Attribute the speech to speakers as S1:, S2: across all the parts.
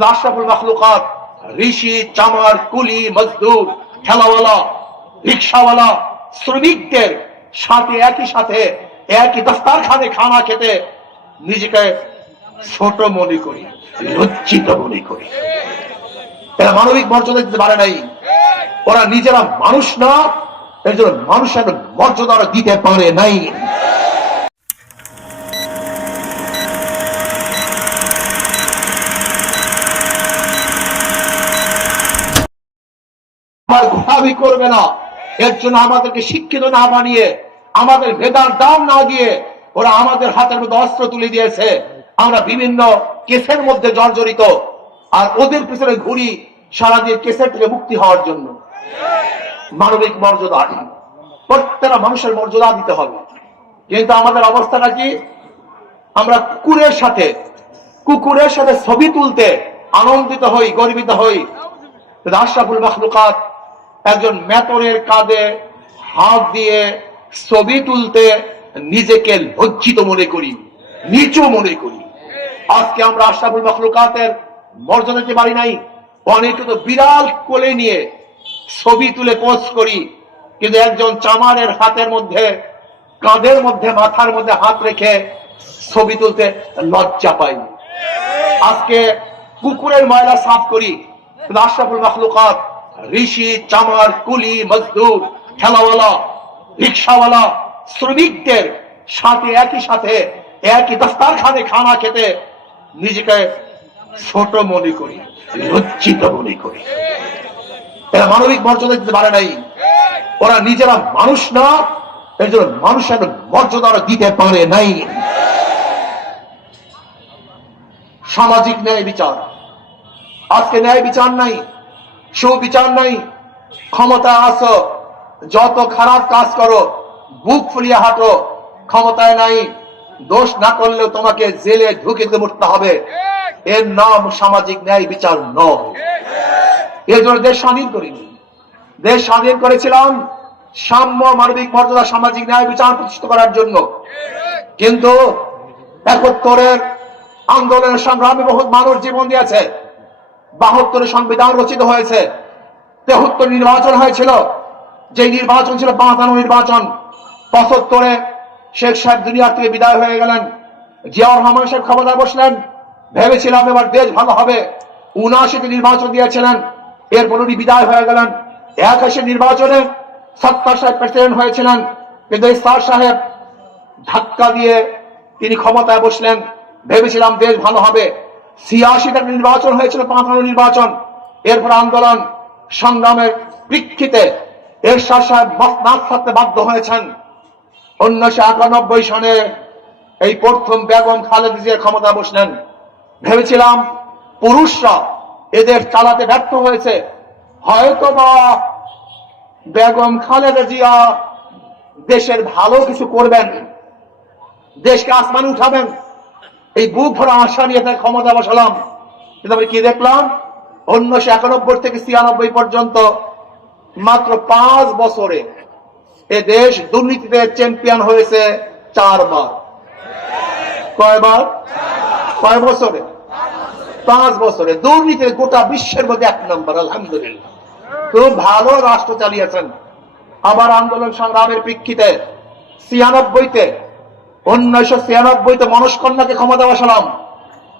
S1: আশরাফুল মাখলুকাত, ঋষি, চামার, কুলি, মজদুর ঠেলাওয়ালা রিক্সাওয়ালা, শ্রমিকদের সাথে, একই সাথে, একই দস্তারখানে খানা খেতে নিজেকে ছোট মনে করি, লজ্জিত মনে করি। এরা মানবিক মর্যাদা দিতে পারে নাই। ওরা নিজেরা মানুষ না, এর জন্য মানুষের মর্যাদা দিতে পারে নাই। ঘোরাবি করবে না। এর জন্য আমাদেরকে শিক্ষিত না বানিয়ে, আমাদের মেধার দাম না দিয়ে ওরা আমাদের হাতের মধ্যে অস্ত্র তুলে দিয়েছে। আমরা বিভিন্ন কেসের মধ্যে জর্জরিত আর ওদের পিছনে ঘুরি সারা দিয়ে কেসের থেকে মুক্তি হওয়ার জন্য। মানবিক মর্যাদা প্রত্যেকটা মানুষের মর্যাদা দিতে হবে। কিন্তু আমাদের অবস্থাটা কি? আমরা কুকুরের সাথে কুকুরের সাথে ছবি তুলতে আনন্দিত হই, গর্বিত হই। কিন্তু আশরাফুল মখলুকাত একজন মেতরের কাঁধে হাত দিয়ে ছবি তুলতে নিজেকে লজ্জিত মনে করি, নিচু মনে করি। আজকে আমরা আশরাফুল মখলুকাতের মর্যাদা দিতে পারি নাই অনেকে তো বিড়াল কোলে নিয়ে ছবি তুলে পোস্ট করি, কিন্তু একজন চামারের হাতের মধ্যে, কাঁধের মধ্যে, মাথার মধ্যে হাত রেখে ছবি তুলতে লজ্জা পাই। আজকে কুকুরের ময়লা সাফ করি আশরাফুল মখলুকাত ঋষি, চামার, কুলি, মজদুর ঠেলাওয়ালা রিক্সাওয়ালা, শ্রমিকদের সাথে, একই সাথে, একই দস্তারখানে খানা খেতে নিজেকে ছোট মনে করি, লজ্জিত মনে করি। এরা মানবিক মর্যাদা দিতে পারে নাই। ওরা নিজেরা মানুষ না, এর জন্য মানুষের মর্যাদা দিতে পারে নাই। সামাজিক ন্যায় বিচার। আজকে ন্যায় বিচার নাই সুবিচার নাই। ক্ষমতা আসো, যত খারাপ কাজ করো, বুক ফুলিয়ে হাঁটো। ক্ষমতায় নাই, দোষ না করলেও তোমাকে জেলে ঢুকে মরতে হবে। এর নাম সামাজিক ন্যায় বিচার নয়। এর জন্য দেশ স্বাধীন করিনি। দেশ স্বাধীন করেছিলাম সাম্য মানবিক মর্যাদা সামাজিক ন্যায় বিচার প্রতিষ্ঠিত করার জন্য। কিন্তু একাত্তরের আন্দোলনের সংগ্রামে বহুত মানুষ জীবন দিয়েছে। বাহাত্তরে সংবিধান রচিত হয়েছে। তেহত্তর নির্বাচন হয়েছিল। যে নির্বাচন ছিল বাঁচানো নির্বাচন, পঁচাত্তরে শেখ সাহেব দুনিয়ার থেকে বিদায় হয়ে গেলেন। জিয়াউর রহমান সাহেব ক্ষমতায় বসলেন। ভেবেছিলাম এবার দেশ ভালো হবে। উনআশিতে নির্বাচন দিয়েছিলেন। এরপর উনি বিদায় হয়ে গেলেন। একাশি নির্বাচনে সত্তর সাহেব প্রেসিডেন্ট হয়েছিলেন। কিন্তু স্যার সাহেব ধাক্কা দিয়ে তিনি ক্ষমতায় বসলেন। ভেবেছিলাম দেশ ভালো হবে। ছিয়াশিটা নির্বাচন হয়েছিল পাঁচানো নির্বাচন। এরপর আন্দোলন সংগ্রামের প্রেক্ষিতে এরশাদ সাহেব মসনাদ থাকতে বাধ্য হয়েছেন। উনিশশো একানব্বই সনে এই প্রথম বেগম খালেদ জিয়া ক্ষমতা বসলেন। ভেবেছিলাম পুরুষরা এদের চালাতে ব্যর্থ হয়েছে। হয়তো বা বেগম খালেদা জিয়া দেশের ভালো কিছু করবেন, দেশকে আসমান উঠাবেন। এই বুক ভরা আশা নিয়ে তার ক্ষমতা বসালাম। কিন্তু আমি কি দেখলাম? উনিশশো একানব্বই থেকে ছিয়ানব্বই পর্যন্ত মাত্র পাঁচ বছরে এ দেশ দুর্নীতিতে চ্যাম্পিয়ন হয়েছে চারবার। কয়বার? কয় বছরে? পাঁচ বছরে। দুর্নীতির গোটা বিশ্বের মধ্যে এক নম্বর, আলহামদুলিল্লাহ। খুব ভালো রাষ্ট্র চালিয়েছেন। আবার আন্দোলন সংগ্রামের প্রেক্ষিতে ছিয়ানব্বইতে উনিশশো ছিয়ানব্বইতে মনস্কন্যাকে ক্ষমতা বসালাম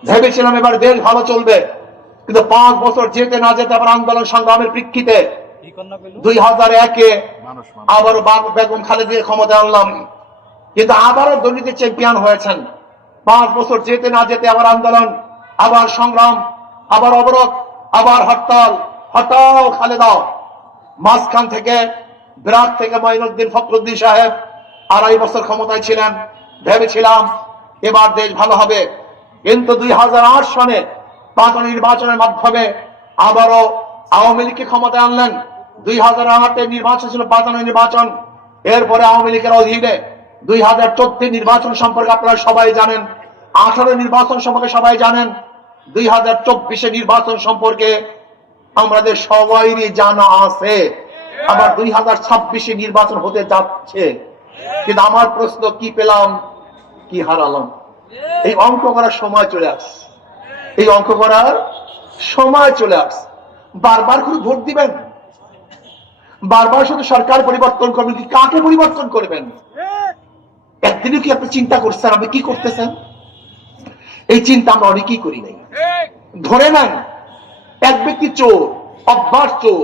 S1: ভেবেছিলাম এবার দেশ ভালো চলবে। কিন্তু পাঁচ বছর যেতে না যেতে আবার আন্দোলন সংগ্রামের প্রেক্ষিতে দুই হাজার একে আবার বেগম খালেদের ক্ষমতা আনলাম। কিন্তু আবারও দুর্নীতি চ্যাম্পিয়ন হয়েছেন। পাঁচ বছর যেতে না যেতে আবার আন্দোলন, আবার সংগ্রাম, আবার অবরোধ, আবার হরতাল। হটাও খালেদাও মাঝখান থেকে বিরাট থেকে মাইনুদ্দিন ফখরুদ্দিন সাহেব আড়াই বছর ক্ষমতায় ছিলেন। ভেবেছিলাম এবার দেশ ভালো হবে। কিন্তু দুই হাজার আট সনে পাঁচ নির্বাচনের মাধ্যমে আবারও আওয়ামী লীগকে ক্ষমতায় আনলেন। দুই হাজার আটের নির্বাচন ছিল পাঁচানো নির্বাচন। এরপরে আওয়ামী লীগের অধীনে দুই হাজার চোদ্দ নির্বাচন সম্পর্কে আপনারা সবাই জানেন। আঠারো নির্বাচন সম্পর্কে সবাই জানেন। দুই হাজার চব্বিশে নির্বাচন সম্পর্কে আমাদের সবাইরই জানা আছে। আবার দুই হাজার ছাব্বিশে নির্বাচন হতে যাচ্ছে। কিন্তু আমার প্রশ্ন, কি পেলাম? কি হারালাম? এই অঙ্ক করার সময় চলে আসছে এই অঙ্ক করার সময় চলে আসছে বারবার করে ভোট দিবেন। বারবার শুধু সরকার পরিবর্তন করবেন কি কাকে পরিবর্তন করবেন? একদিনও কি আপনি চিন্তা করছেন আপনি কি করতেছেন? এই চিন্তা আমরা অনেকেই করি নাই। ধরে নেন, এক ব্যক্তি চোর, অভ্যাস চোর